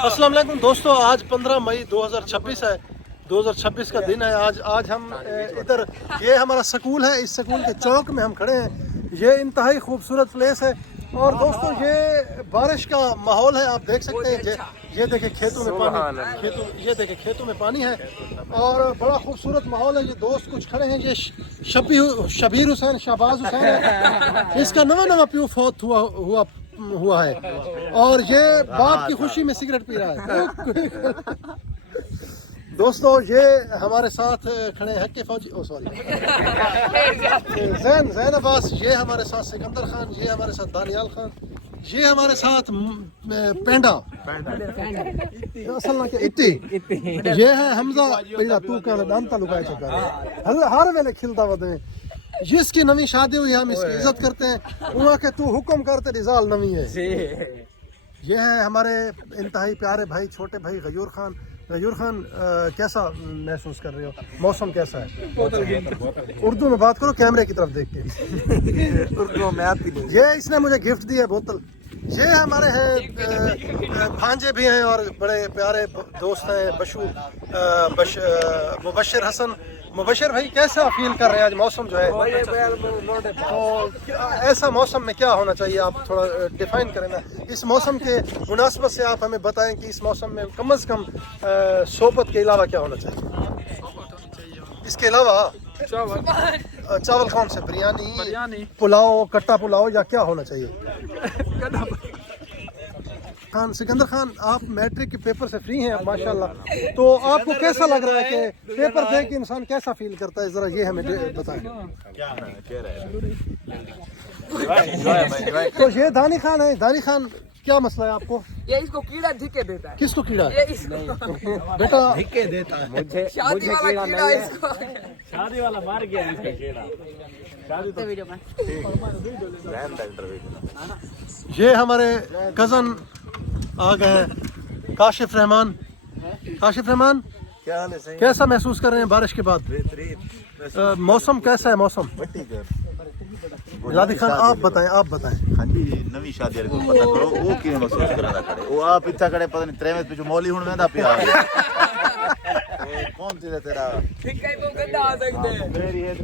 अस्सलाम वालेकुम दोस्तों, आज 15 मई 2026 है। 2026 का दिन है आज हम इधर, ये हमारा स्कूल है, इस स्कूल के चौक में हम खड़े हैं। ये इंतहाई खूबसूरत प्लेस है और दोस्तों ये बारिश का माहौल है, आप देख सकते हैं। ये देखे खेतों में पानी, ये देखे खेतों में पानी है और बड़ा खूबसूरत माहौल है। ये दोस्त कुछ खड़े हैं, ये शबीर हुसैन, शहबाज हुसैन है, इसका नवा प्यू फौत हुआ है और ये बाप की खुशी में सिगरेट पी रहा है। दोस्तों ये हमारे साथ खड़े हैं हक्के फौजी, ज़ैन अब्बास, ये हमारे साथ सिकंदर खान, ये हमारे साथ दानियाल खान, ये हमारे साथ पेंडा असल के इट्टी, ये है हमजा पहला तू का दांता लुकाए चुका हर वेले खिलता वदे। जिसकी नवी शादी हुई हम इसकी इज्जत करते हैं, वहाँ के तू हुक्म करते रिजाल नवी है। ये है हमारे इंतहाई प्यारे भाई, छोटे भाई गयूर खान। कैसा महसूस कर रहे हो, मौसम कैसा है? उर्दू में बात करो कैमरे की तरफ देख के। उर्दू में आती नहीं। ये इसने मुझे गिफ्ट दी है बोतल। ये हमारे हैं भांजे भी हैं और बड़े प्यारे दोस्त हैं मुबशर हसन। मुबशर भाई कैसा फील कर रहे हैं आज, मौसम जो है तो ऐसा मौसम में क्या होना चाहिए, आप थोड़ा डिफाइन करें ना। इस मौसम के मुनासबत से आप हमें बताएं कि इस मौसम में कम से कम सोबत के अलावा क्या होना चाहिए। इसके अलावा चावल कौन से, बिरयानी, पुलाव, कट्टा पुलाव या क्या होना चाहिए? खान सिकंदर खान, आप मैट्रिक के पेपर से फ्री हैं माशाल्लाह, तो आपको कैसा लग रहा है कि पेपर दे के इंसान कैसा फील करता है, जरा ये हमें बताएं। तो ये दानी खान है, दानी खान क्या मसला है आपको? ये इसको कीड़ा धिक्के देता है। किसको कीड़ा? ये इसको बेटा धिक्के देता है मुझे कीड़ा नहीं है। इसको शादी वाला मार गया इसका कीड़ा। शादी तो ये हमारे कजन आ गए हैं, काशिफ रहमान। क्या हाल है? सही कैसा महसूस कर रहे हैं बारिश के बाद? मौसम कैसा है? मौसम लादी खान आप बताएं। हाँ जी, नवी शादी को पता करो वो किवें महसूस करना खड़े वो आप इत्था खड़े पता नहीं त्रेवें पिछू मौली हुण वेंदा पिया कौन तेरा धिक्का ही बहुत गंदा आ सकते हैं। मेरी है